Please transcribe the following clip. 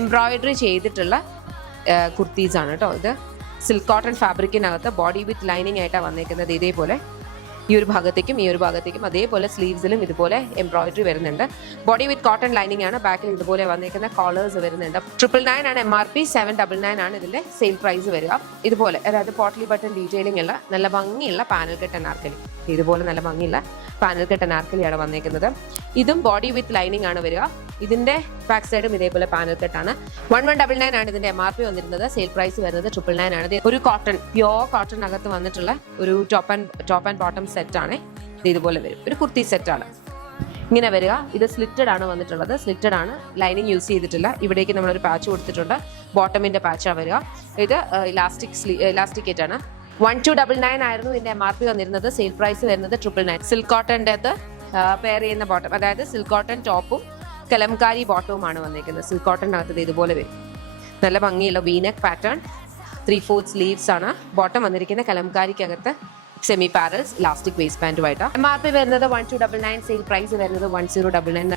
Embroidery ചെയ്തിട്ടുള്ള കുർത്തീസ് ആണ് കേട്ടോ. ഇത് സിൽക്ക് കോട്ടൺ ഫാബ്രിക്കിനകത്ത് ബോഡി വിത്ത് ലൈനിങ് ആയിട്ടാണ് വന്നേക്കുന്നത്. ഇതേപോലെ ഈ ഒരു ഭാഗത്തേക്കും അതേപോലെ സ്ലീവ്സിലും ഇതുപോലെ എംബ്രോയിഡറി വരുന്നുണ്ട്. ബോഡി വിത്ത് കോട്ടൺ ലൈനിങ് ആണ്. ബാക്കിൽ ഇതുപോലെ വന്നേക്കുന്ന കോളേഴ്സ് വരുന്നുണ്ട്. 999 ആണ് MRP, 799 ആണ് ഇതിന്റെ സെയിൽ പ്രൈസ് വരിക. ഇതുപോലെ അതായത് പോട്ട്ലി ബട്ടൺ ഡീറ്റെയിലിംഗ് ഉള്ള നല്ല ഭംഗിയുള്ള പാനൽ കട്ട് അനാർക്കലി. ഇതുപോലെ നല്ല ഭംഗിയുള്ള പാനൽ കട്ട് അനാർക്കലിയാണ് വന്നേക്കുന്നത്. ഇതും ബോഡി വിത്ത് ലൈനിങ് ആണ് വരിക. ഇതിന്റെ ബാക്ക് സൈഡും ഇതേപോലെ പാനൽ കട്ടാണ്. 1199 ആണ് ഇതിന്റെ MRP വന്നിരുന്നത്. സെയിൽ പ്രൈസ് വരുന്നത് 999 ആണ്. ഒരു കോട്ടൺ, പ്യോർ കോട്ടൺ അകത്ത് വന്നിട്ടുള്ള ഒരു ടോപ്പ് ആൻഡ് ബോട്ടം സെറ്റ് ആണ്. ഇത് ഇതുപോലെ വരും. ഒരു കുർത്തി സെറ്റ് ആണ് ഇങ്ങനെ വരിക. ഇത് സ്ലിറ്റഡ് ആണ് വന്നിട്ടുള്ളത്. സ്ലിറ്റഡ് ആണ്, ലൈനിങ് യൂസ് ചെയ്തിട്ടില്ല. ഇവിടേക്ക് നമ്മളൊരു പാച്ച് കൊടുത്തിട്ടുണ്ട്. ബോട്ടമിന്റെ പാച്ചാണ് വരിക. ഇത് ഇലാസ്റ്റിക്കേറ്റ് ആണ്. 1299 ആയിരുന്നു ഇതിന്റെ MRP വന്നിരുന്നത്. സെയിൽ പ്രൈസ് വരുന്നത് 999. സിൽക്ക് കോട്ടന്റെ അകത്ത് പെയർ ചെയ്യുന്ന ബോട്ടം, അതായത് സിൽക്ക് കോട്ടൺ ടോപ്പും കലംകാരി ബോട്ടവുമാണ് വന്നിരിക്കുന്നത്. സിൽക്ക് കോട്ടണിനകത്ത് ഇതുപോലെ വരും. നല്ല ഭംഗിയുള്ള വീനെക്ക് പാറ്റേൺ, 3/4 സ്ലീവ്സ് ആണ്. ബോട്ടം വന്നിരിക്കുന്ന കലംകാരിക്കകത്ത് സെമി പാരൽസ് ഇലാസ്റ്റിക് വേസ്റ്റ് പാൻറ്റുമായിട്ട്. MRP വരുന്നത് 1299, സെയിൽ പ്രൈസ് വരുന്നത് 1099.